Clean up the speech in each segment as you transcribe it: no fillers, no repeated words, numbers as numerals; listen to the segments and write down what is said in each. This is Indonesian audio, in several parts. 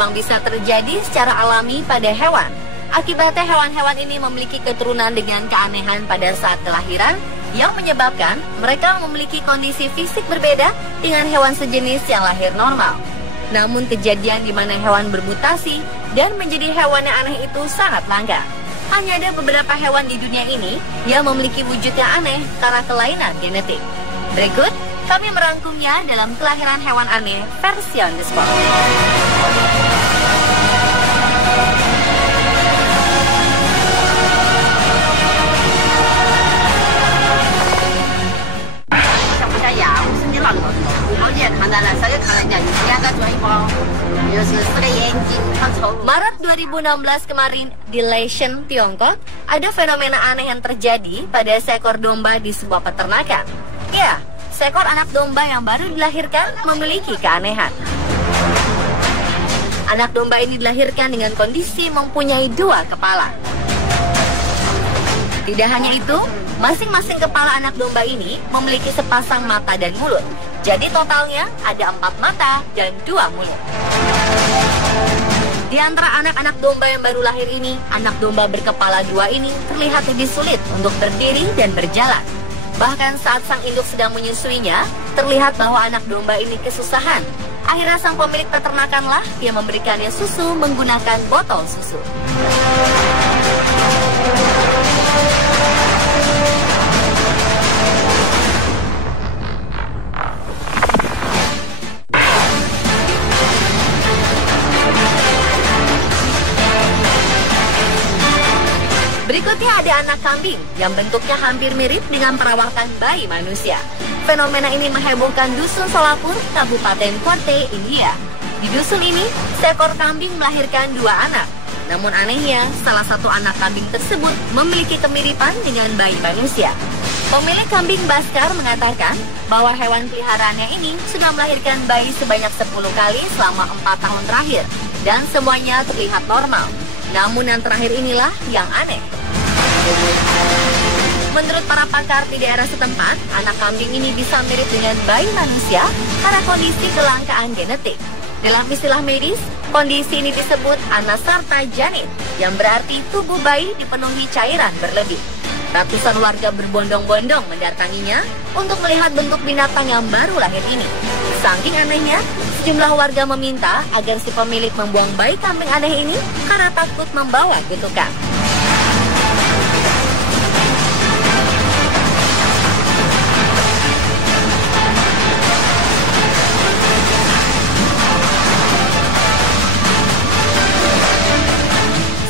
memang bisa terjadi secara alami pada hewan. Akibatnya hewan-hewan ini memiliki keturunan dengan keanehan pada saat kelahiran yang menyebabkan mereka memiliki kondisi fisik berbeda dengan hewan sejenis yang lahir normal. Namun kejadian di mana hewan bermutasi dan menjadi hewan yang aneh itu sangat langka. Hanya ada beberapa hewan di dunia ini yang memiliki wujud yang aneh karena kelainan genetik. Berikut kami merangkumnya dalam Kelahiran Hewan Aneh versi On The Spot. Maret 2016 kemarin di Leshan, Tiongkok, ada fenomena aneh yang terjadi pada seekor domba di sebuah peternakan. Ya, seekor anak domba yang baru dilahirkan memiliki keanehan. Anak domba ini dilahirkan dengan kondisi mempunyai 2 kepala. Tidak hanya itu, masing-masing kepala anak domba ini memiliki sepasang mata dan mulut. Jadi totalnya ada 4 mata dan 2 mulut. Di antara anak-anak domba yang baru lahir ini, anak domba berkepala 2 ini terlihat lebih sulit untuk berdiri dan berjalan. Bahkan saat sang induk sedang menyusuinya, terlihat bahwa anak domba ini kesusahan. Akhirnya sang pemilik peternakanlah yang memberikannya susu menggunakan botol susu. Berikutnya ada anak kambing yang bentuknya hampir mirip dengan perawakan bayi manusia. Fenomena ini menghebohkan dusun Solapur, Kabupaten Kotte, India. Di dusun ini, seekor kambing melahirkan 2 anak. Namun anehnya, salah satu anak kambing tersebut memiliki kemiripan dengan bayi manusia. Pemilik kambing Baskar mengatakan bahwa hewan peliharaannya ini sudah melahirkan bayi sebanyak 10 kali selama 4 tahun terakhir. Dan semuanya terlihat normal. Namun yang terakhir inilah yang aneh. Menurut para pakar di daerah setempat, anak kambing ini bisa mirip dengan bayi manusia karena kondisi kelangkaan genetik. Dalam istilah medis, kondisi ini disebut anasarta janin, yang berarti tubuh bayi dipenuhi cairan berlebih. Ratusan warga berbondong-bondong mendatanginya untuk melihat bentuk binatang yang baru lahir ini. Saking anehnya, sejumlah warga meminta agar si pemilik membuang bayi kambing aneh ini karena takut membawa kutukan.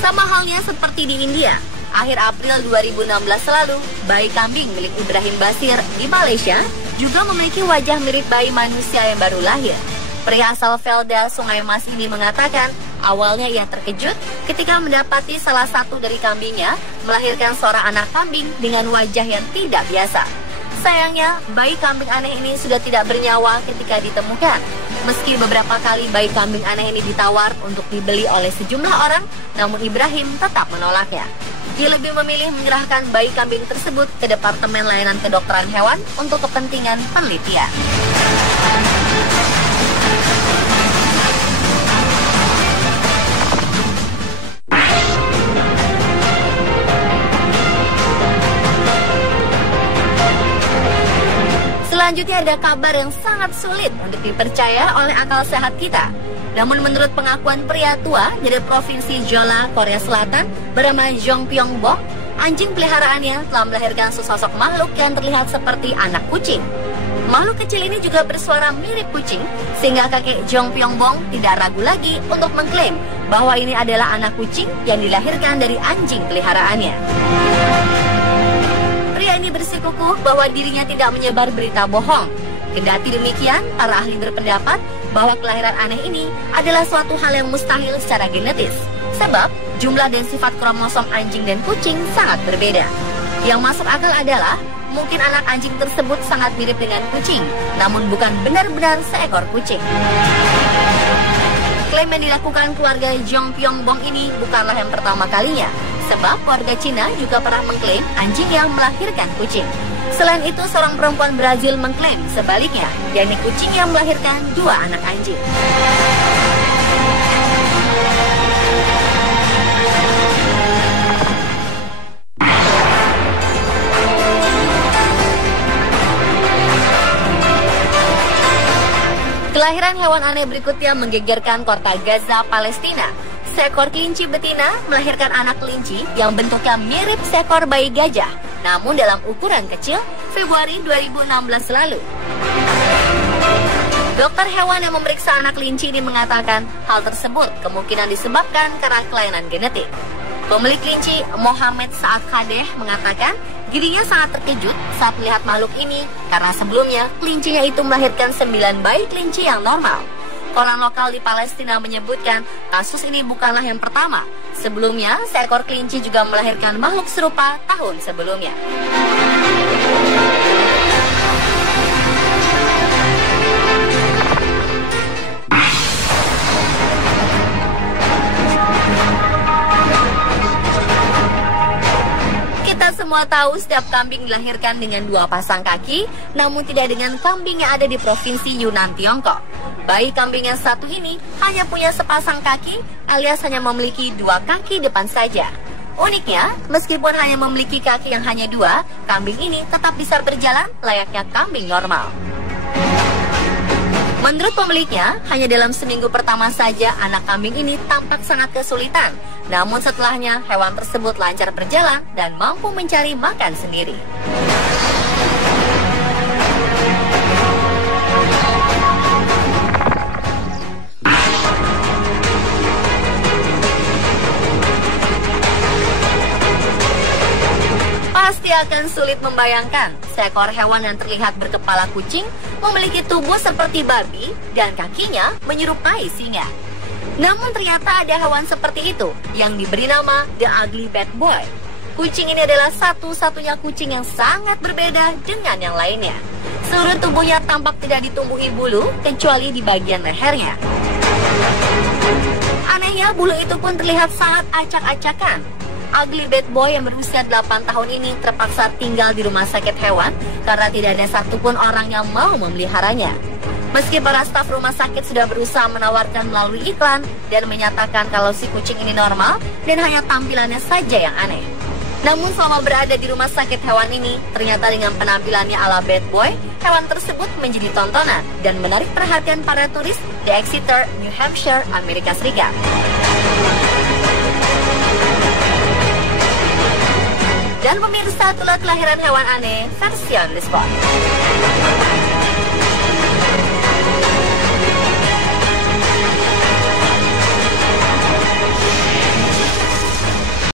Sama halnya seperti di India, akhir April 2016 lalu, bayi kambing milik Ibrahim Basir di Malaysia juga memiliki wajah mirip bayi manusia yang baru lahir. Pria asal Felda, Sungai Mas ini mengatakan awalnya ia terkejut ketika mendapati salah satu dari kambingnya melahirkan seorang anak kambing dengan wajah yang tidak biasa. Sayangnya, bayi kambing aneh ini sudah tidak bernyawa ketika ditemukan. Meski beberapa kali bayi kambing aneh ini ditawar untuk dibeli oleh sejumlah orang, namun Ibrahim tetap menolaknya. Dia lebih memilih menyerahkan bayi kambing tersebut ke Departemen Layanan Kedokteran Hewan untuk kepentingan penelitian. Selanjutnya ada kabar yang sangat sulit untuk dipercaya oleh akal sehat kita. Namun menurut pengakuan pria tua dari Provinsi Jeolla, Korea Selatan bernama Jong Pyong Bok, anjing peliharaannya telah melahirkan sesosok makhluk yang terlihat seperti anak kucing. Makhluk kecil ini juga bersuara mirip kucing, sehingga kakek Jong Pyong Bok tidak ragu lagi untuk mengklaim bahwa ini adalah anak kucing yang dilahirkan dari anjing peliharaannya. Pria ini bersikukuh bahwa dirinya tidak menyebar berita bohong. Kendati demikian, para ahli berpendapat bahwa kelahiran aneh ini adalah suatu hal yang mustahil secara genetis. Sebab, jumlah dan sifat kromosom anjing dan kucing sangat berbeda. Yang masuk akal adalah, mungkin anak anjing tersebut sangat mirip dengan kucing, namun bukan benar-benar seekor kucing. Klaim yang dilakukan keluarga Jong Pyong Bok ini bukanlah yang pertama kalinya. Sebab warga Cina juga pernah mengklaim anjing yang melahirkan kucing. Selain itu, seorang perempuan Brazil mengklaim sebaliknya, yakni kucing yang melahirkan 2 anak anjing. Kelahiran hewan aneh berikutnya menggegerkan kota Gaza, Palestina. Seekor kelinci betina melahirkan anak kelinci yang bentuknya mirip seekor bayi gajah, namun dalam ukuran kecil, Februari 2016 lalu. Dokter hewan yang memeriksa anak kelinci ini mengatakan hal tersebut kemungkinan disebabkan karena kelainan genetik. Pemilik kelinci, Mohamed Saad Kadeh, mengatakan dirinya sangat terkejut saat melihat makhluk ini karena sebelumnya kelincinya itu melahirkan 9 bayi kelinci yang normal. Koran lokal di Palestina menyebutkan kasus ini bukanlah yang pertama. Sebelumnya, seekor kelinci juga melahirkan makhluk serupa tahun sebelumnya. Kita semua tahu setiap kambing dilahirkan dengan 2 pasang kaki, namun tidak dengan kambing yang ada di provinsi Yunnan, Tiongkok. Bayi kambing yang satu ini hanya punya sepasang kaki alias hanya memiliki 2 kaki depan saja. Uniknya, meskipun hanya memiliki kaki yang hanya 2, kambing ini tetap bisa berjalan layaknya kambing normal. Menurut pemiliknya, hanya dalam seminggu pertama saja anak kambing ini tampak sangat kesulitan. Namun setelahnya, hewan tersebut lancar berjalan dan mampu mencari makan sendiri. Pasti akan sulit membayangkan seekor hewan yang terlihat berkepala kucing memiliki tubuh seperti babi dan kakinya menyerupai singa. Namun ternyata ada hewan seperti itu yang diberi nama The Ugly Bad Boy. Kucing ini adalah satu-satunya kucing yang sangat berbeda dengan yang lainnya. Seluruh tubuhnya tampak tidak ditumbuhi bulu kecuali di bagian lehernya. Anehnya, bulu itu pun terlihat sangat acak-acakan. Ugly Bad Boy yang berusia 8 tahun ini terpaksa tinggal di rumah sakit hewan karena tidak ada satupun orang yang mau memeliharanya. Meski para staf rumah sakit sudah berusaha menawarkan melalui iklan dan menyatakan kalau si kucing ini normal dan hanya tampilannya saja yang aneh. Namun selama berada di rumah sakit hewan ini, ternyata dengan penampilannya ala Bad Boy, hewan tersebut menjadi tontonan dan menarik perhatian para turis di Exeter, New Hampshire, Amerika Serikat. Dan pemirsa, itulah kelahiran hewan aneh versi on the spot.